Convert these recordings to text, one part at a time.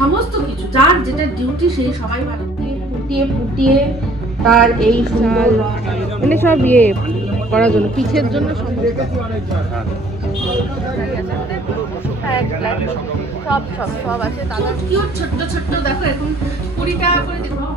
সমস্ত কিছু যার যেটা ডিউটি সেই সবাই ভালো ফুটিয়ে ফুটিয়ে তার এই সুন্দর মানে সব করার জন্য পিঠের জন্য সব আছে দাদা কিউট ছোট্ট ছোট্ট দেখো এখন 20 টাকা করে দেখো।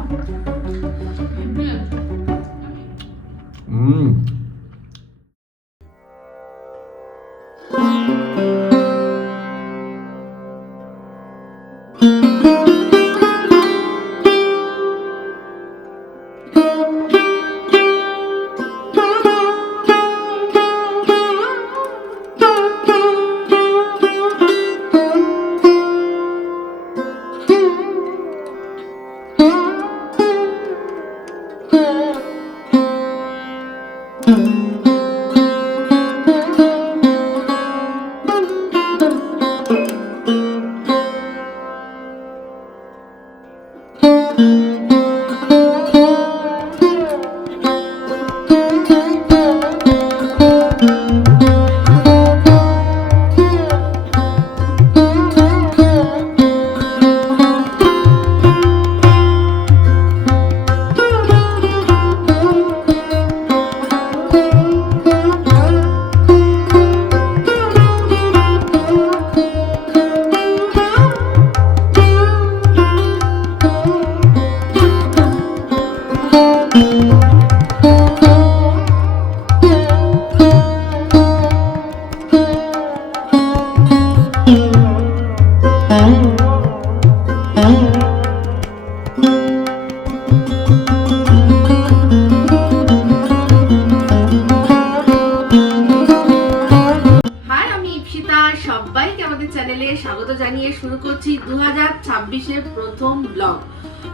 স্বাগত জানিয়ে শুরু করছি 2026 এর প্রথম ব্লগ।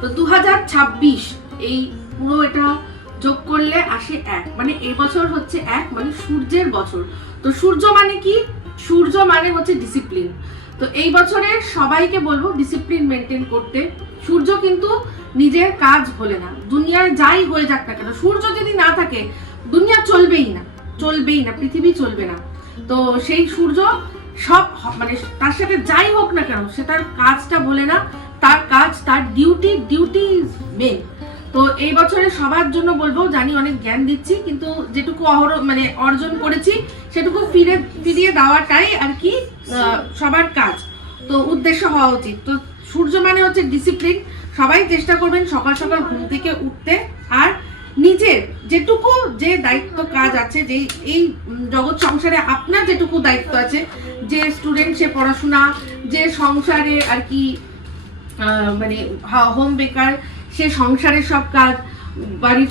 তো 2026 এই পুরো এটা যোগ করলে আসে 1, মানে এই বছর হচ্ছে 1, মানে সূর্যের বছর। তো সূর্য মানে কি? সূর্য মানে হচ্ছে ডিসিপ্লিন। তো এই বছরে সবাইকে বলবো ডিসিপ্লিন মেনটেন করতে। সূর্য কিন্তু নিজের কাজ ভোলে না, দুনিয়ায় যাই হয়ে যাক না কেন সূর্য যদি না থাকে দুনিয়া চলবেই না, পৃথিবী চলবে না। তো সেই সূর্য সব মানে তার সাথে যাই হোক না কেন সে তার কাজটা বলে না, তার কাজ তার ডিউটি ইজ মেন। তো এই বছরে সবার জন্য বলবো, জানি অনেক জ্ঞান দিচ্ছি কিন্তু যেটুকু মানে অর্জন করেছি সেটুকু ফিরিয়ে দেওয়াটাই আর কি সবার কাজ, তো উদ্দেশ্য হওয়া উচিত। তো সূর্য মানে হচ্ছে ডিসিপ্লিন। সবাই চেষ্টা করবেন সকাল সকাল ঘুম থেকে উঠতে, আর নিজের যেটুকু যে দায়িত্ব কাজ আছে, যে এই জগৎ সংসারে আপনার যেটুকু দায়িত্ব আছে, যে স্টুডেন্ট সে পড়াশোনা, যে সংসারে আর কি মানে হোম বেকার সে সংসারের সব কাজ, বাড়ির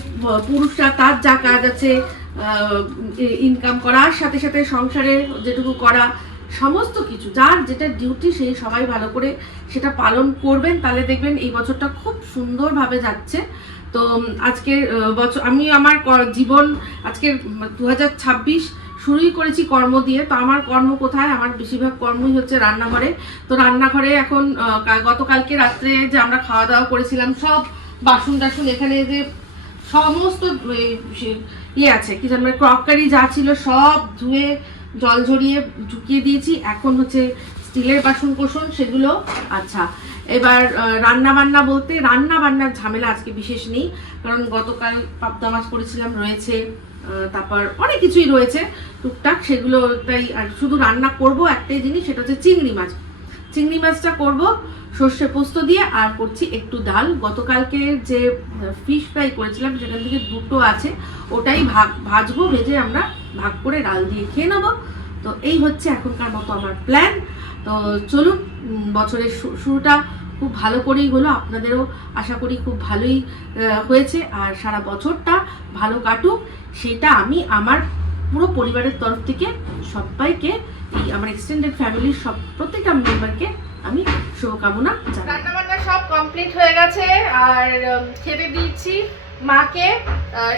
পুরুষরা তার যা কাজ আছে ইনকাম করার সাথে সাথে সংসারের যেটুকু করা, সমস্ত কিছু যার যেটা ডিউটি সেই সবাই ভালো করে সেটা পালন করবেন, তাহলে দেখবেন এই বছরটা খুব সুন্দরভাবে যাচ্ছে। তো আজকের বছর আমি আমার জীবন আজকের 2026 শুরুই করেছি কর্ম দিয়ে। তো আমার কর্ম কোথায়? আমার বেশিরভাগ কর্মই হচ্ছে রান্নাঘরে। তো রান্নাঘরে এখন গতকালকে রাত্রে যে আমরা খাওয়া দাওয়া করেছিলাম, সব বাসন টাসন এখানে যে সমস্ত আছে কি জানেন ক্রকারি যা ছিল সব ধুয়ে জল ঝরিয়ে ঢুকিয়ে দিয়েছি। এখন হচ্ছে স্টিলের বাসন কোসন সেগুলো। আচ্ছা, এবার রান্না বান্নার ঝামেলা আজকে বিশেষ নেই, কারণ গতকাল পাবদা মাছ করেছিলাম রয়েছে, তারপর অনেক কিছুই রয়েছে টুকটাক, সেগুলো তাই। আর শুধু রান্না করব একটাই জিনিস, সেটা হচ্ছে চিংড়ি মাছটা করব সর্ষে পোস্ত দিয়ে, আর করছি একটু ডাল। গতকালকে যে ফিশ ফ্রাই করেছিলাম সেখান থেকে দুটো আছে, ওটাই ভাজবো, ভেজে আমরা ভাগ করে ডাল দিয়ে খেয়ে নেবো। তো এই হচ্ছে এখনকার মতো আমার প্ল্যান। তো চলুন, বছরের শুরুটা খুব ভালো করেই হলো, আপনাদেরও আশা করি খুব ভালোই হয়েছে, আর সারা বছরটা ভালো কাটুক সেটা আমি আমার পুরো পরিবারের তরফ থেকে সবাইকে, আমার এক্সটেন্ডেড ফ্যামিলির প্রত্যেকটা মেম্বারকে আমি শুভকামনা জানাই। রান্না বান্না সব কমপ্লিট হয়ে গেছে, আর খেতে দিয়েছি মাকে।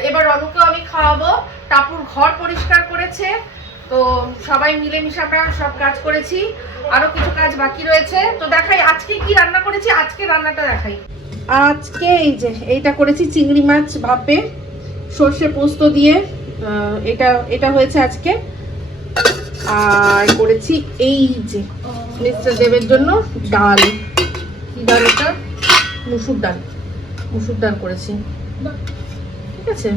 এবার রনুকেও আমি খাওয়াবো। টাপুর ঘর পরিষ্কার করেছে, তো সবাই মিলেমিশে আমরা সব কাজ করেছি, আরো কিছু কাজ বাকি রয়েছে। তো দেখাই আজকে কি রান্না করেছি, আজকে রান্নাটা দেখাই। আজকে এইটা করেছি চিংড়ি মাছ ভাপে সর্ষে পোস্ত দিয়ে, এটা হয়েছে আজকে। আর করেছি এই যে মিস্টার দেবের জন্য ডাল, কি ডাল এটা? মুসুর ডাল, মুসুর ডাল করেছি। ঠিক আছে,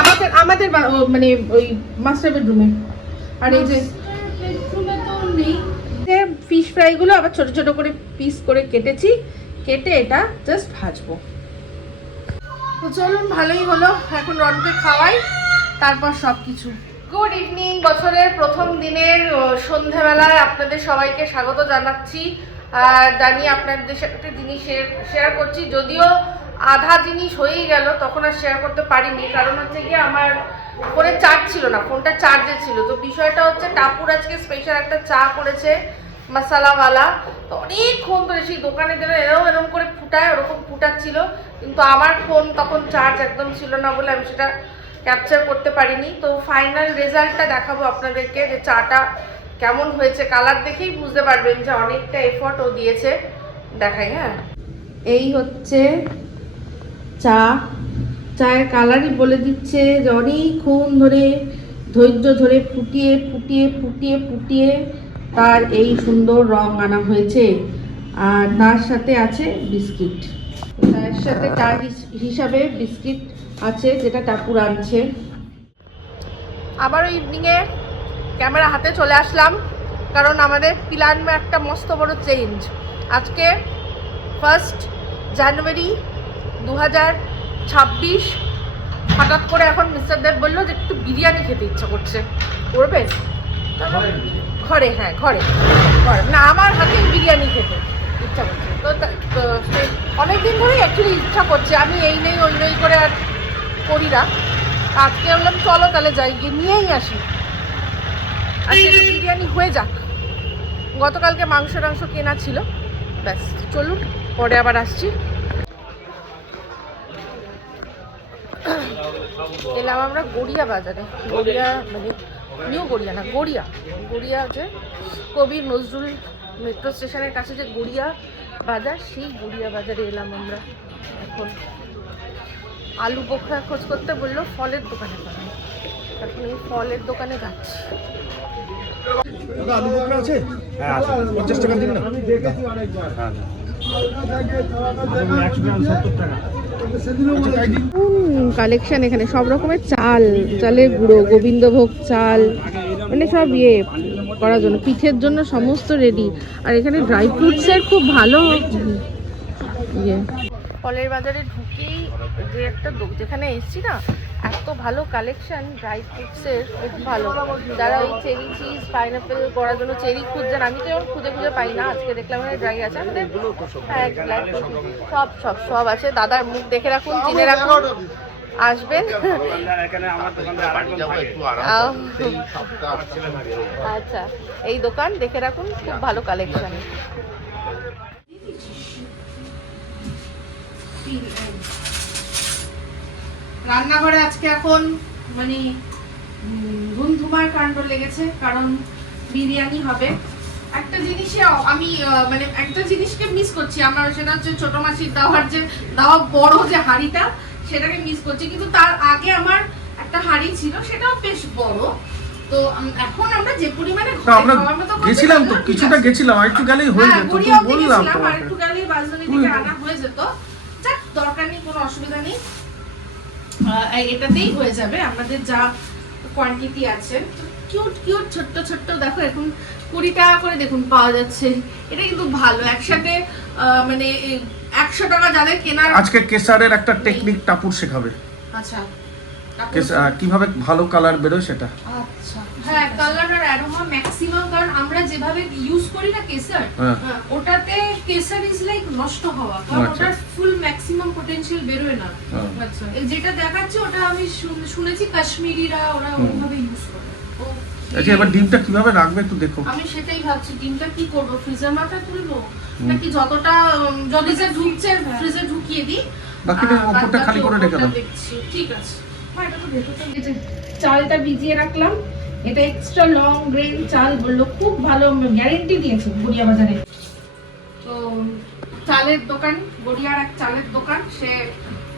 আমাদের আমাদের মানে ওই মাস্টার বেডরুমে। আর এই যে ফিশ ফ্রাইগুলো আবার ছোট ছোট করে পিস করে কেটেছি, কেটে এটা জাস্ট ভাজবো। তো চলুন, ভালোই হলো, এখন রনকে খাওয়াই, তারপর সব কিছু। গুড ইভিনিং, বছরের প্রথম দিনের সন্ধ্যাবেলায় আপনাদের সবাইকে স্বাগত জানাচ্ছি। জানি আপনাদের সাথে একটা জিনিস শেয়ার করছি, যদিও আধা জিনিস হয়েই গেল, তখন আর শেয়ার করতে পারিনি, কারণ হচ্ছে গিয়ে আমার ফোনে চার্জ ছিল না, ফোনটা চার্জে ছিল। তো বিষয়টা হচ্ছে টাপুর আজকে স্পেশাল একটা চা করেছে মশালাওয়ালা। তো অনেকক্ষণ ধরে সেই দোকানে যেন এরকম করে ফুটায় ওরকম ফুটাচ্ছিল, কিন্তু আমার ফোন তখন চার্জ একদম ছিল না বলে আমি সেটা ক্যাপচার করতে পারিনি। তো ফাইনাল রেজাল্টটা দেখাবো আপনাদেরকে, যে চাটা কেমন হয়েছে। কালার দেখেই বুঝতে পারবেন যে অনেকটা এফর্ট ও দিয়েছে। দেখাই, হ্যাঁ, এই হচ্ছে চা। চায়ের কালারই বলে দিচ্ছে যে অনেকক্ষণ ধরে ধৈর্য ধরে ফুটিয়ে ফুটিয়ে ফুটিয়ে ফুটিয়ে তার এই সুন্দর রং আনা হয়েছে। আর তার সাথে আছে বিস্কিট, তার সাথে তার হিসাবে বিস্কিট আছে যেটা টাপুর আনছে। আবারও ইভিনিংয়ে ক্যামেরা হাতে চলে আসলাম, কারণ আমাদের প্ল্যানে একটা মস্ত বড় চেঞ্জ। আজকে 1 জানুয়ারি 2026। হঠাৎ করে এখন মিস্টার দেব বললো যে একটু বিরিয়ানি খেতে ইচ্ছা করছে, করবে ঘরে? হ্যাঁ, ঘরে ঘরে না, আমার হাতে বিরিয়ানি খেতে ইচ্ছা করছে। তো অনেকদিন ধরেই অ্যাকচুয়ালি ইচ্ছা করছে, আমি এই নেই ওই নেই করে আর করি না। আজকে বললাম চলো তাহলে যাই, গিয়ে নিয়েই আসি, আজকে বিরিয়ানি হয়ে যাক। গতকালকে মাংস টাংস কেনা ছিল, ব্যাস। চলুন, পরে আবার আসছি। এলাম আমরা গড়িয়া বাজারে। গড়িয়া মানে নিউ গড়িয়া না, গড়িয়া, গড়িয়া যে কবি নজরুল মেট্রো স্টেশনের কাছে যে গড়িয়া বাজার, সেই গড়িয়া বাজারে এলাম আমরা। এখন আলু বোখরা খোঁজ করতে বললো, ফলের দোকানে পাবো। এখন এই ফলের দোকানে যাচ্ছি। আলু বোখরা আছে? হ্যাঁ আছে, 50 টাকা দিন না। কালেকশন এখানে সব রকমের চাল, চালের গুঁড়ো, গোবিন্দভোগ চাল, মানে সব করার জন্য, পিঠের জন্য সমস্ত রেডি। আর এখানে ড্রাই ফ্রুটসের খুব ভালো ফলের বাজারে ঢুকেই যে একটা যেখানে এসছি না, এত ভালো কালেকশন ড্রাই ফ্রুটসের, খুব ভালো। যারা ওই চেরি চিজ পাইনাপেল করার জন্য চেরি খুঁজছেন, আমি তো যেমন খুঁজে খুঁজে পাই না, আজকে দেখলাম মানে ড্রাই আছে আমাদের। হ্যাঁ, সব সব সব আছে। দাদার মুখ দেখে রাখুন, চিনে রাখুন, আসবেন। আচ্ছা, এই দোকান দেখে রাখুন, খুব ভালো কালেকশন। রান্নাঘরে আজকে এখন মানে ধুমধুমার কাণ্ড লেগেছে, কারণ বিরিয়ানি হবে। একটা জিনিসে আমি মানে একটা জিনিসকে মিস করছি আমার, সেটা হচ্ছে ছোট মাসির দেওয়া বড় যে হাঁড়িটা, সেটাকে মিস করছি। কিন্তু তার আগে আমার একটা হাঁড়ি ছিল, সেটাও বেশ বড়। তো এখন আমরা যে পরিমাণে গেছিলাম, তো কিছুটা গেছিলাম, আর একটু গেলেই হয়ে যেত। তো বললাম তো আর একটু গেলেই বাজদানি থেকে আনা হয়ে যেত। যাক, দরকার নেই, কোনো অসুবিধা নেই, এটাতেই হয়ে যাবে আমাদের যা কোয়ান্টিটি আছে। কিউট কিউট ছোট্ট ছোট্ট, দেখো এখন 20 টাকা করে দেখুন পাওয়া যাচ্ছে। এটা কিন্তু ভালো, একসাথে মানে 100 টাকা যাদের কেনার। আজকে কেসারের একটা টেকনিক টাপুর শেখাবে। আচ্ছা, কিভাবে ভালো কালার বেরোয় সেটা। আচ্ছা, হ্যাঁ, কালার আর অ্যারোমা ম্যাক্সিমাম, কারণ আমরা যেভাবে ইউজ করি না কেসার, ওটাতে কেসার ইজ লাইক নষ্ট হওয়া, কারণ ওটার ফুল ম্যাক্সিমাম পটেনশিয়াল বেরোয় না। আচ্ছা, যেটা দেখাচ্ছে ওটা আমি শুনেছি কাশ্মীরিরা ওরা ওভাবে ইউজ করে। আচ্ছা, এবার ডিমটা কিভাবে রাখবে একটু দেখো। আমি সেটাই ভাবছি, ডিমটা কি করব, ফ্রিজের মাথায় তুলবো নাকি যতটা যদি যে ঢুকছে ফ্রিজে ঢুকিয়ে দিই, বাকিটা উপরটা খালি করে রেখে দাও। ঠিক আছে। চালটা ভিজিয়ে রাখলাম, এটা এক্সট্রা লং গ্রেন চাল বললো, খুব ভালো গ্যারেন্টি দিয়েছে গড়িয়া বাজারে। তো চালের দোকান, গড়িয়ার এক চালের দোকান, সে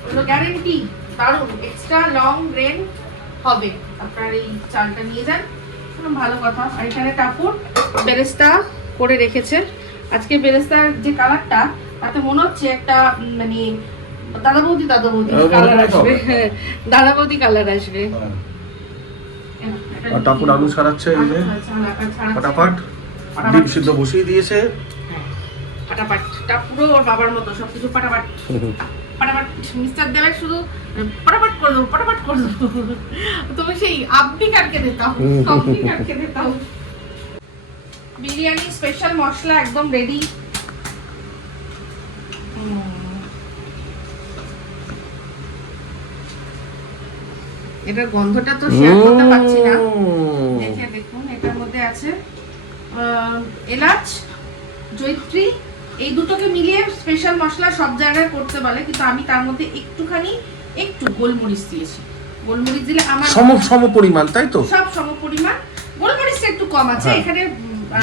বললো গ্যারেন্টি দারুণ, এক্সট্রা লং গ্রেন হবে, আপনার এই চালটা নিয়ে যান। ভালো কথা। আর এখানে টাপুর বেরেস্তা করে রেখেছে। আজকে বেরেস্তার যে কালারটা তাতে মনে হচ্ছে একটা মানে দাদা বৌদি কালার আসবে। হ্যাঁ, দাদা বৌদি কালার আসবে। আর তারপর আলু ছাড়াচ্ছে এই যে ফটাফট, ডিম সিদ্ধ বসিয়ে দিয়েছে। ফাটাফাটটা পুরো ওর বাবার মতো সবকিছু ফাটাফাট ফাটাফাট। মিস্টার দেবের শুধু ফাটাফাট করে দেবো, ফাটাফাট করে দেবো। তুমি সেই আপনি কাটকে দিতাম, আপনি কাটকে দিতাম। বিরিয়ানি স্পেশাল মশলা একদম রেডি। এটার গন্ধটা তো শেয়ার করতে পারছি না। দেখে দেখুন, এটার মধ্যে আছে এলাচ, জয়িত্রী, এই দুটোকে মিলিয়ে স্পেশাল মশলা সব জায়গায় করতে বলে, কিন্তু আমি তার মধ্যে একটু গোলমরিচ দিয়েছি। গোলমরিচ দিলে আমার সম পরিমাণ, তাই তো? সব সম পরিমাণ। গোলমরিচটা একটু কম আছে এখানে।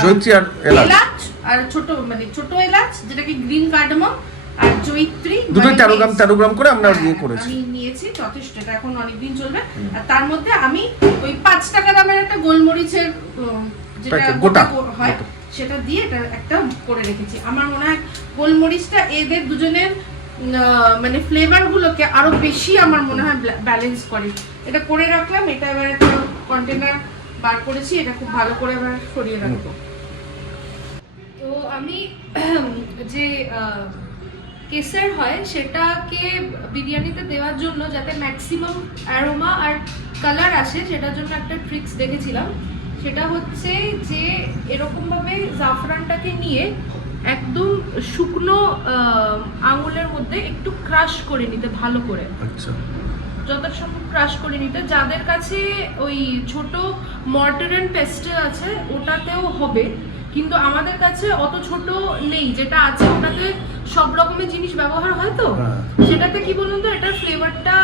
জয়িত্রী আর এলাচ আর ছোট এলাচ, যেটাকে গ্রিন কার্ডামম, আর জয়িত্রী, দুটোই 13 গ্রাম করে আমরা দিয়ে করেছি। আমি নিয়েছি, যথেষ্ট, এটা এখন অনেকদিন চলবে। আর তার মধ্যে আমি ওই 5 টাকা দামের একটা গোলমরিচের যেটা গোটা হয় সেটা দিয়ে এটা একটা করে রেখেছি। আমার মনে হয় গোলমরিচটা এদের দুজনের মানে ফ্লেভার গুলোকে আরো বেশি আমার মনে হয় ব্যালেন্স করে। এটা করে রাখলাম। এটা এবার একটা কন্টেনার বার করেছি, এটা খুব ভালো করে এবার সরিয়ে রাখবো। তো আমি যে কেসার হয় সেটাকে বিরিয়ানিতে দেওয়ার জন্য যাতে ম্যাক্সিমাম অ্যারোমা আর কালার আসে, সেটার জন্য একটা ট্রিক্স দেখেছিলাম। সেটা হচ্ছে যে এরকমভাবে জাফরানটাকে নিয়ে একদম শুকনো আঙুলের মধ্যে একটু ক্রাশ করে নিতে, ভালো করে। আচ্ছা, যতটা সম্ভব ক্রাশ করে নিতে। যাদের কাছে ওই ছোট মর্টার অ্যান্ড পেস্টেল আছে ওটাতেও হবে, কিন্তু আমাদের কাছে অত ছোট নেই। যেটা আছে ওটাতে সব রকমের জিনিস ব্যবহার হয়, তো সেটাতে কি বলুন তো এটার ফ্লেভারটা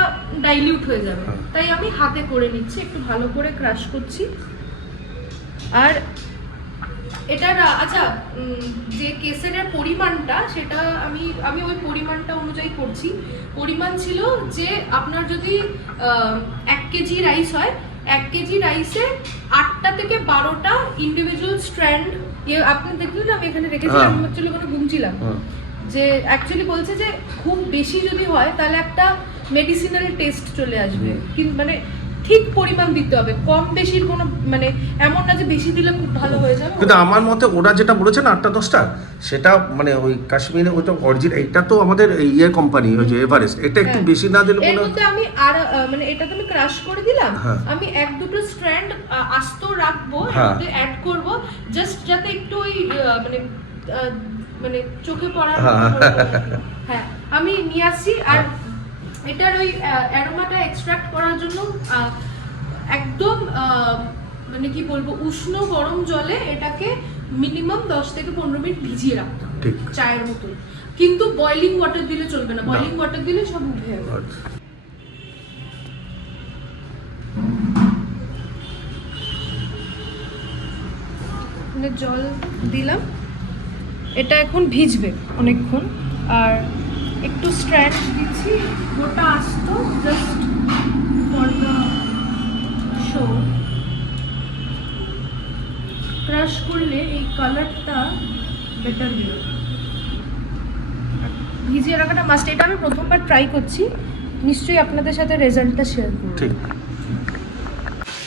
ডাইলিউট হয়ে যাবে। তাই আমি হাতে করে নিচ্ছি, একটু ভালো করে ক্রাশ করছি। আর এটার আচ্ছা, যে কেসারের পরিমাণটা সেটা আমি ওই পরিমাণটা অনুযায়ী করছি। পরিমাণ ছিল যে আপনার যদি 1 কেজি রাইস হয়, 1 কেজি রাইসে 8টা থেকে 12টা ইন্ডিভিজুয়াল স্ট্র্যান্ড, আপনি দেখলেন আমি এখানে রেখেছিলাম, আমি অ্যাকচুয়ালি ওখানে ঘুমছিলাম, যে অ্যাকচুয়ালি বলছে যে খুব বেশি যদি হয় তাহলে একটা মেডিসিনাল টেস্ট চলে আসবে, কিন্তু মানে ঠিক পরিমাণ দিতে হবে, কম বেশির কোনো মানে এমন না যে বেশি দিলে খুব ভালো হয়ে যাবে। কিন্তু আমার মতে ওরা যেটা বলেছে না 8-10টা, সেটা মানে ওই কাশ্মীরে ওইটা অরিজিনাল। এটা তো আমাদের ইয়ে কোম্পানি, ওই যে এভারেস্ট, এটা একটু বেশি না দিলে এর মধ্যে আমি আর মানে এটাতে আমি ক্রাশ করে দিলাম। আমি 1-2টো স্ট্র্যান্ড আস্ত রাখবো, এর মধ্যে অ্যাড করব, জাস্ট যাতে একটু ওই মানে চোখে পড়ার। হ্যাঁ, আমি নিয়ে আসছি। আর এটার ওই অ্যারোমাটা এক্সট্রাক্ট করার জন্য একদম মানে কি বলবো, উষ্ণ গরম জলে এটাকে মিনিমাম 10 থেকে 15 মিনিট ভিজিয়ে রাখতে হবে, চায়ের মতো। কিন্তু বয়লিং ওয়াটার দিলে চলবে না, বয়লিং ওয়াটার দিলে সব উঠে যাবে। জল দিলাম, এটা এখন ভিজবে অনেকক্ষণ। আর একটু স্ট্র্যান্ড দিচ্ছি, গোটা আস্ত, just for the show. Crush করলে এই কালারটা বেটার বেরোবে। ভিজিয়ে রাখাটা মাস্ট। এটা আমি প্রথমবার ট্রাই করছি, নিশ্চয়ই আপনাদের সাথে রেজাল্টটা শেয়ার করব।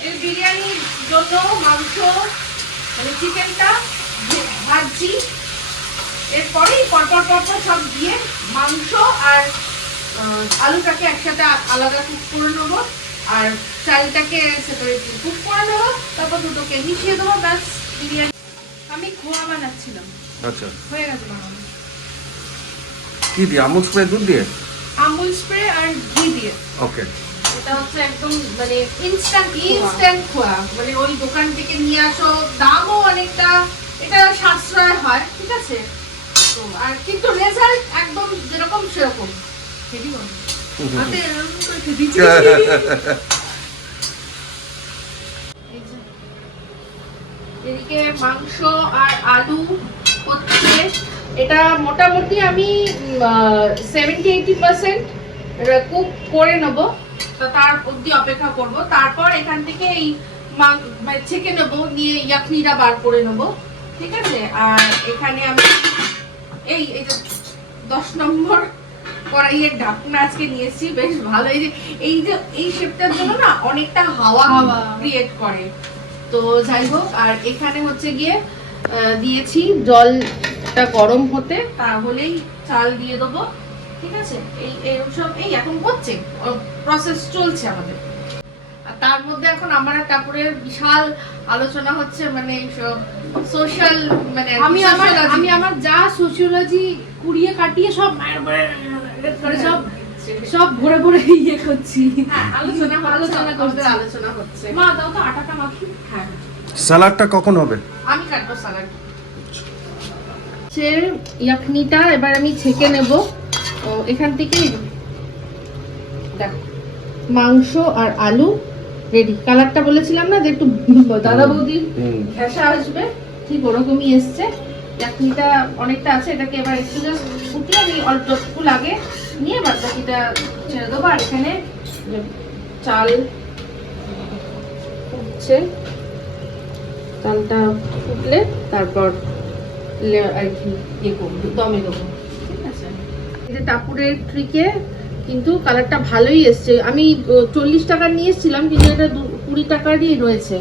এই বিরিয়ানির জন্য মাংস মানে চিকেনটা ভাজি, এরপরেই পরপর সব দিয়ে মাংস আর আলুটাকে একসাথে আলাদা কুক করে নেবো, আর চালটাকে সেপারেট কুক করে নেবো, তারপর দুটোকে মিশিয়ে দেবো, ব্যাস বিরিয়ানি। আমি খোয়া বানাচ্ছিলাম। আচ্ছা, হয়ে গেছে বানানো। কি দিয়ে? আমুল স্প্রে, দুধ দিয়ে? আমুল স্প্রে আর ঘি দিয়ে। ওকে। এটা হচ্ছে একদম মানে ইনস্ট্যান্ট খোয়া, মানে ওই দোকান থেকে নিয়ে আসো, দামও অনেকটা এটা সাশ্রয় হয়, ঠিক আছে তো। আর কিন্তু রেজাল্ট একদম যেরকম সেরকম। এদিকে মাংস আর আলু হচ্ছে, এটা মোটামুটি আমি 70-80% কুক করে নেবো, তো তার অবধি অপেক্ষা করব। তারপর এখান থেকে এই ছেঁকে নেবো, নিয়ে ইয়াখনিটা বার করে নেবো। ঠিক আছে। আর এখানে আমি এই যে 10 নম্বর কড়াইয়ের ঢাকনা আজকে নিয়েছি, বেশ ভালো। এই শেপটার জন্য না অনেকটা হাওয়া ক্রিয়েট করে। তো যাই হোক, আর এখানে হচ্ছে গিয়ে দিয়েছি জলটা গরম হতে, তাহলেই চাল দিয়ে দেবো। ঠিক আছে, এই এখন হচ্ছে প্রসেস চলছে আমাদের। আর তার মধ্যে এখন আমার আর কাপড়ের বিশাল আলোচনা হচ্ছে, মানে সোশ্যাল, মানে আমি আমার যা সোশিওলজি কুড়িয়ে কাটিয়ে সব সব ভরে ভরে ইয়ে করছি। আলোচনা হচ্ছে। মা দাও তো আটাটা মাখি। হ্যাঁ, স্যালাডটা কখন হবে? আমি কাটবো স্যালাড। ইয়াকনিটা এবার আমি ছেঁকে নেব। এখান থেকে দেখো, মাংস আর আলু রেডি। কালারটা বলেছিলাম না যে একটু দাদা বৌদির ঘেঁষা আসবে, ঠিক ওরকমই এসছে। চাটনিটা অনেকটা আছে, এটাকে এবার একটু জাস্ট ফুটিয়ে আমি অল্প একটু লাগে নিয়ে বাদ বাকিটা ছেড়ে দেবো। আর এখানে চাল ফুটছে, চালটা ফুটলে তারপর আর কি ইয়ে করবো, দমে দেবো। ঠিক আছে, এটা টাপুরের ট্রিকে কিন্তু কালারটা ভালোই এসছে। আমি 40 টাকার নিয়ে এসেছিলাম, কিন্তু এটা 20 টাকারই রয়েছে।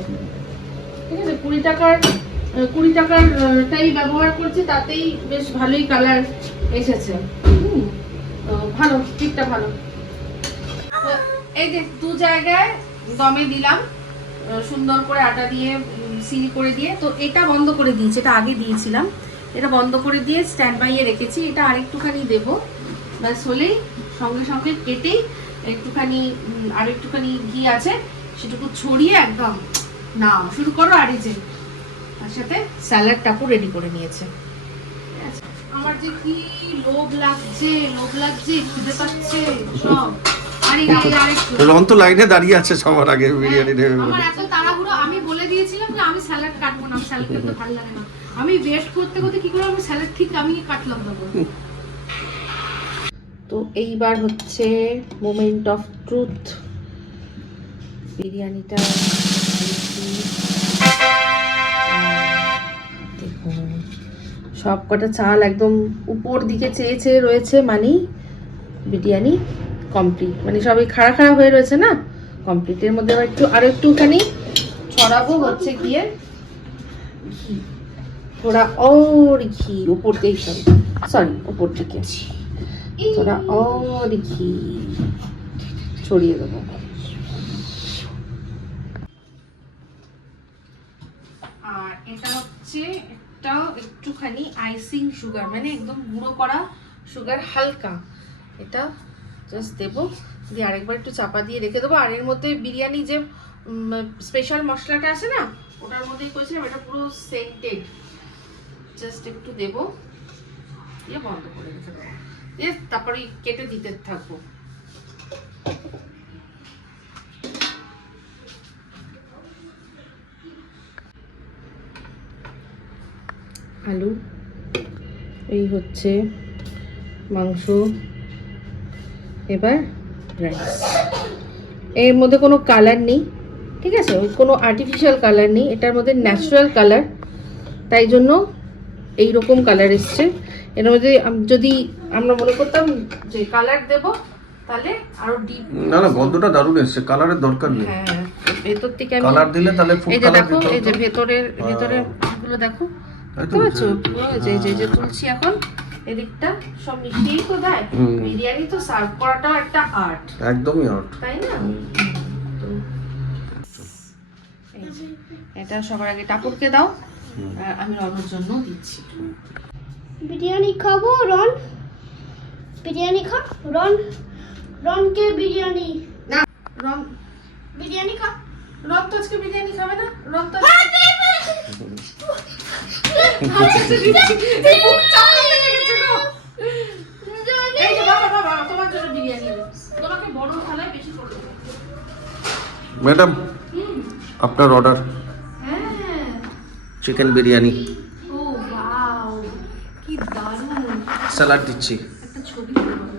ঠিক আছে, 20 টাকারটাই ব্যবহার করছি, তাতেই বেশ ভালোই কালার এসেছে। ভালো, ট্রিকটা ভালো। এই যে 2 জায়গায় দমে দিলাম, সুন্দর করে আটা দিয়ে সিল করে দিয়ে। তো এটা বন্ধ করে দিয়েছি, এটা আগে দিয়েছিলাম, এটা বন্ধ করে দিয়ে স্ট্যান্ড বাইয়ে রেখেছি। এটা আরেকটুখানি দেবো, ব্যাস হলেই সঙ্গে সঙ্গে কেটেই আর একটুখানি ঘি আছে সেটুকু ছড়িয়ে একদম না শুরু করো। আর এই যে তার সাথে স্যালাডটাও রেডি করে নিয়েছে। আমার যে কি লোভ লাগছে, খিদে পাচ্ছে সব। রন্ত লাইনে দাঁড়িয়ে আছে সবার আগে বিরিয়ানি নেবে বলে। আমার এত তাড়াহুড়ো, আমি বলে দিয়েছিলাম যে আমি স্যালাড কাটবো না, স্যালাড করতে ভালো লাগে না। আমি ওয়েট করতে করতে কি করে আমি স্যালাড ঠিক আমি কাটলাম দেবো। তো এইবার হচ্ছে মোমেন্ট অফ ট্রুথ। বিরিয়ানিটা দেখুন, সব কটা চাল একদম উপর দিকে চেয়ে চেয়ে রয়েছে, মানে বিরিয়ানি কমপ্লিট। মানে সবই খাড়া খাড়া হয়ে রয়েছে না, কমপ্লিট। এর মধ্যে আবার আরো একটুখানি ছড়াবো হচ্ছে গিয়ে ঘি, থোড়া और ঘি উপর দিয়ে, সরি উপর থেকে थोड़ा और घी ছড়িয়ে দেবো। আর এটা হচ্ছে একটুখানি আইসিং সুগার, মানে একদম গুঁড়ো করা সুগার, হালকা। এটা জাস্ট দেবো, দিয়ে আরেকবার একটু চাপা দিয়ে রেখে দেবো। আর এর মধ্যে বিরিয়ানি যে স্পেশাল মশলাটা আছে না, ওটার মধ্যেই করেছিলাম, এটা পুরো সেন্টেড। জাস্ট একটু দেবো, দিয়ে বন্ধ করে রেখে দেবো, দিয়ে তারপরে কেটে দিতে থাকবো। আলু, এই হচ্ছে মাংস, এবার রাইস। এর মধ্যে কোনো কালার নেই, ঠিক আছে, কোনো আর্টিফিশিয়াল কালার নেই, এটার মধ্যে ন্যাচারাল কালার, তাই জন্য এইরকম কালার এসছে। এর মধ্যে যদি আমরা মনে করতাম যে কালার দেব, তাহলে আরো ডিপ। না না, গন্ধটা দারুণ এসছে, কালারের দরকার নেই। হ্যাঁ, ভেতর থেকে আমি কালার দিলে তাহলে ফুড এই যে কালার দেখো, দিতে এই যে হতো। ভেতরে গুলো দেখো, বুঝতে পারছো? যে তুলছি এখন এদিকটা সব মিশিয়েই তো দেয়। বিরিয়ানি তো সার্ভ করাটাও একটা আর্ট, একদমই আউট, তাই না? তো এটা সবার আগে টাপুরকে দাও, আর আমি রনের জন্য দিচ্ছি। বিরিয়ানি খাবো রন, বিরিয়ানি খা রন, রনকে বিরিয়ানি না, রন খা। রন তো আজকে বিরিয়ানি খাবে না, রন তো তোমার জন্য বিরিয়ানি, তোমাকে বড় থালায় বেশি করে দেবো। ম্যাডাম আপনার অর্ডার, হ্যাঁ, চিকেন বিরিয়ানি, ও ওয়াও, কি দারুণ। স্যালাড দিচ্ছি। একটা ছবি তুলবো।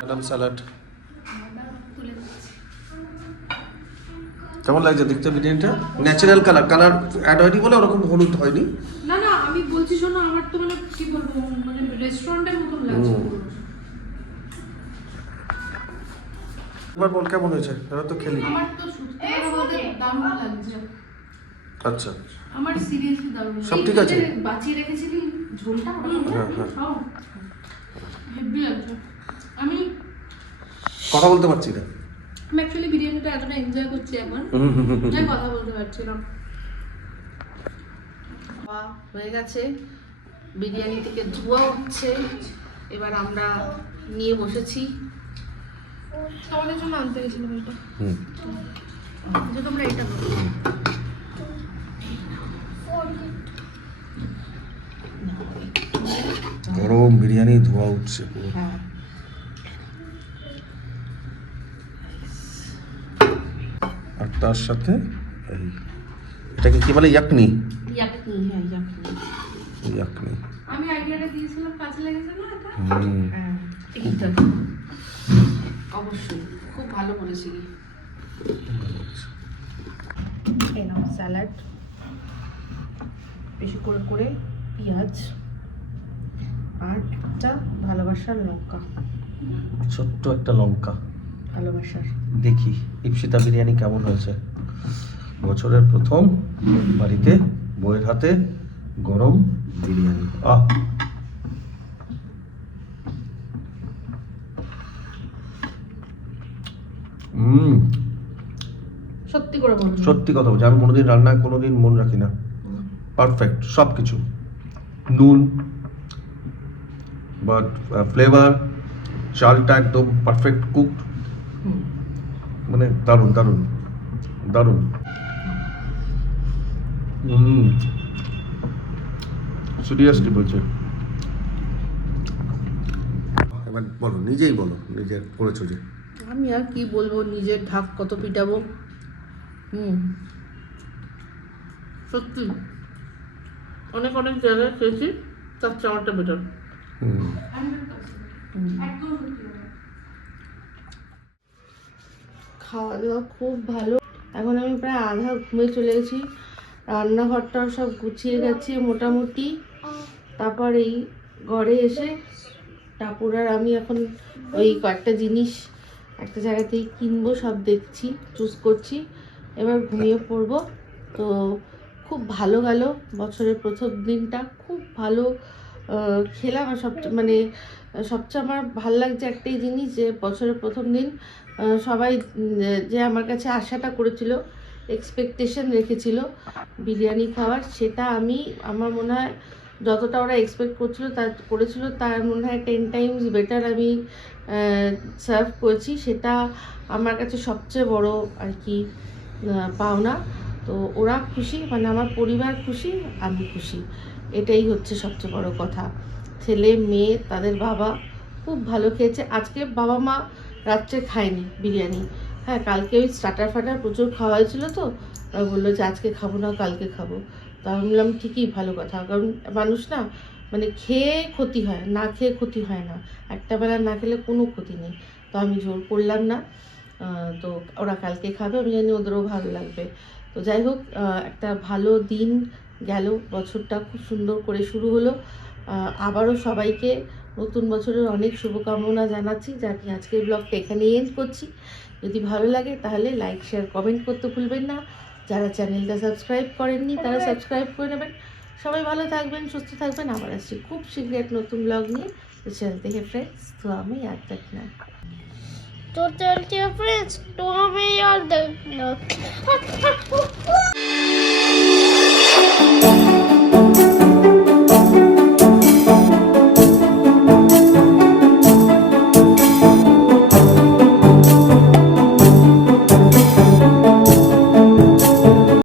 ম্যাডাম স্যালাড, কেমন লাগছে দেখতে বিরিয়ানিটা? ন্যাচারাল কালার অ্যাড হয়নি বলে ওরকম হলুদ হয়নি। না না, আমি বলছি শোনো, আমার তো মানে কি বলবো, মানে রেস্টুরেন্টের মতন লাগছে পুরো। এবার বল কেমন হয়েছে? এবার তো খেলি। আমার তো সত্যি কথা বলতে দারুণ লাগছে। আচ্ছা, আমার সিরিয়াসলি দারুণ। সব ঠিক আছে? বাঁচিয়ে রেখেছিলি ঝোলটা, হ্যাঁ, হ্যাঁ। খাও। হেভি লাগছে। আমি কথা বলতে পারছি না। অ্যাকচুয়ালি বিরিয়ানিটা এতটা এনজয় করছি এখন, আমি কথা বলতে পারছিলাম। খাওয়া হয়ে গেছে, বিরিয়ানি থেকে ধোঁয়া উঠছে, এবার আমরা নিয়ে বসেছি। তোমাদের জন্য আনতে গেছিলাম এটা, যে তোমরা এটা করো। গরম বিরিয়ানি, ধোয়া উঠছে পুরো। হ্যাঁ, আর তার সাথে এই এটাকে কি বলে? ইয়াকনি। ইয়াকনি, হ্যাঁ ইয়াকনি। ইয়াকনি। আমি আইডিয়াটা দিয়েছিলাম, কাজে লেগেছে না এটা? হ্যাঁ, এইটা অবশ্যই খুব ভালো বলেছিলি। এই নাও স্যালাড, বেশি করে করে পেঁয়াজ আর একটা ভালোবাসার লঙ্কা। ছোট্ট একটা লঙ্কা ভালোবাসার। দেখি ইপসিতা বিরিয়ানি কেমন হয়েছে। বছরের প্রথম বাড়িতে বউয়ের হাতে গরম বিরিয়ানি। সত্যি করে বলছি, সত্যি কথা বলছি, আমি কোনোদিন রান্নায় কোনোদিন মন রাখি না। পারফেক্ট সব কিছু, নুন বাট ফ্লেভার, চালটা একদম পারফেক্ট কুক, মানে দারুণ দারুণ দারুণ। সিরিয়াসলি বলছে। এবার বলো, নিজেই বলো, নিজের করেছো যে। আমি আর কি বলবো, নিজের ঢাক কত পিটাবো। সত্যি অনেক অনেক জায়গায় খেয়েছি, তার চেয়ে আমারটা বেটার। একদম সত্যি কথা। খাওয়া দাওয়া খুব ভালো। এখন আমি প্রায় আধা ঘুমে চলে গেছি। রান্নাঘরটাও সব গুছিয়ে গেছে মোটামুটি। তারপর এই ঘরে এসে টাপুর আর আমি এখন ওই কয়েকটা জিনিস একটা জায়গাতেই কিনবো, সব দেখছি, চুজ করছি, এবার ঘুমিয়ে পড়বো। তো খুব ভালো গেল বছরের প্রথম দিনটা, খুব ভালো খেলাম। আর সবচেয়ে আমার ভালো লাগছে একটাই জিনিস, যে বছরের প্রথম দিন সবাই যে আমার কাছে আশাটা করেছিল, এক্সপেকটেশন রেখেছিল বিরিয়ানি খাওয়ার, সেটা আমার মনে হয় যতটা ওরা এক্সপেক্ট করেছিল তার মনে হয় 10 টাইমস বেটার আমি সার্ভ করেছি। সেটা আমার কাছে সবচেয়ে বড় আর কি পাওনা। তো ওরা খুশি, মানে আমার পরিবার খুশি, আমি খুশি, এটাই হচ্ছে সবচেয়ে বড় কথা। ছেলে মেয়ে তাদের বাবা খুব ভালো খেয়েছে। আজকে বাবা মা রাত্রে খায়নি বিরিয়ানি, হ্যাঁ কালকে ওই স্টার্টার প্রচুর খাওয়া হয়েছিল, তো ওরা বললো যে আজকে খাবো না, কালকে খাবো। তো আমি বললাম ঠিকই, ভালো কথা, কারণ মানুষ না মানে খেয়ে ক্ষতি হয়, না খেয়ে ক্ষতি হয় না, একটা বেলা না খেলে কোনো ক্ষতি নেই। তো আমি জোর করলাম না। তো ওরা কালকে খাবে, আমি জানি ওদেরও ভালো লাগবে। তো যাই হোক, একটা ভালো দিন গেল, বছরটা খুব সুন্দর করে শুরু হলো। আবারও সবাইকে নতুন বছরের অনেক শুভকামনা জানাচ্ছি। জানি আজকের ব্লগটা এখানেই এন্ড করছি। যদি ভালো লাগে তাহলে লাইক শেয়ার কমেন্ট করতে ভুলবেন না। যারা চ্যানেলটা সাবস্ক্রাইব করেননি তারা সাবস্ক্রাইব করে নেবেন। সবাই ভালো থাকবেন, সুস্থ থাকবেন। আবার আসছি খুব শীঘ্রই এক নতুন ব্লগ নিয়ে। তো চলতে হে ফ্রেন্ডস, তো আমি याद रखना। तो चलते फ्रेंड्स, तो हमें याद रखना।